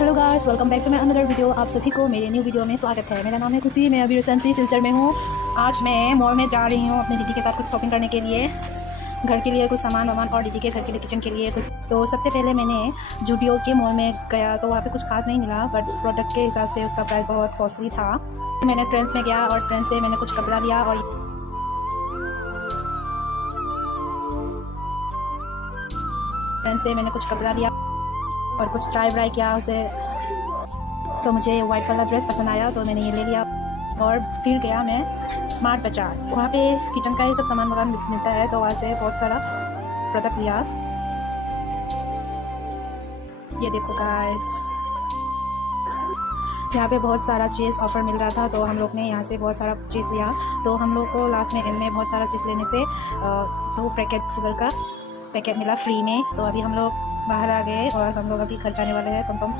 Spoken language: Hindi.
Hello guys, welcome back to my another video. आप सभी को मेरे न्यू वीडियो में स्वागत है। मेरा नाम है खुशी। मैं अभी रिसेंटली सिलचर में हूँ। आज मैं मॉल में जा रही हूँ अपनी दीदी के साथ कुछ शॉपिंग करने के लिए, घर के लिए कुछ सामान वामान और दीदी के घर के लिए किचन के लिए कुछ। तो सबसे पहले मैंने जूडियो के मॉल में गया तो वहाँ पे कुछ खास नहीं मिला, बट प्रोडक्ट के हिसाब से उसका प्राइस बहुत कॉस्टली था। मैंने ट्रेंड्स में गया और ट्रेंड्स से मैंने कुछ कपड़ा लिया और ट्रेंड्स से मैंने कुछ कपड़ा लिया और कुछ ट्राई व्राई किया उसे। तो मुझे वाइट वाला ड्रेस पसंद आया तो मैंने ये ले लिया। और फिर गया मैं स्मार्ट बाजार, वहाँ पे किचन का ही सब सामान वगैरह मिलता है, तो वहाँ से बहुत सारा प्रोडक्ट लिया। ये देखो गाइस, यहाँ पे बहुत सारा चीज़ ऑफर मिल रहा था, तो हम लोग ने यहाँ से बहुत सारा चीज़ लिया। तो हम लोग को लास्ट में एंड में बहुत सारा चीज़ लेने से 2 पैकेट शुगर का पैकेट मिला फ्री में। तो अभी हम लोग बाहर आ गए और हम लोग अभी घर जाने वाले हैं। तुम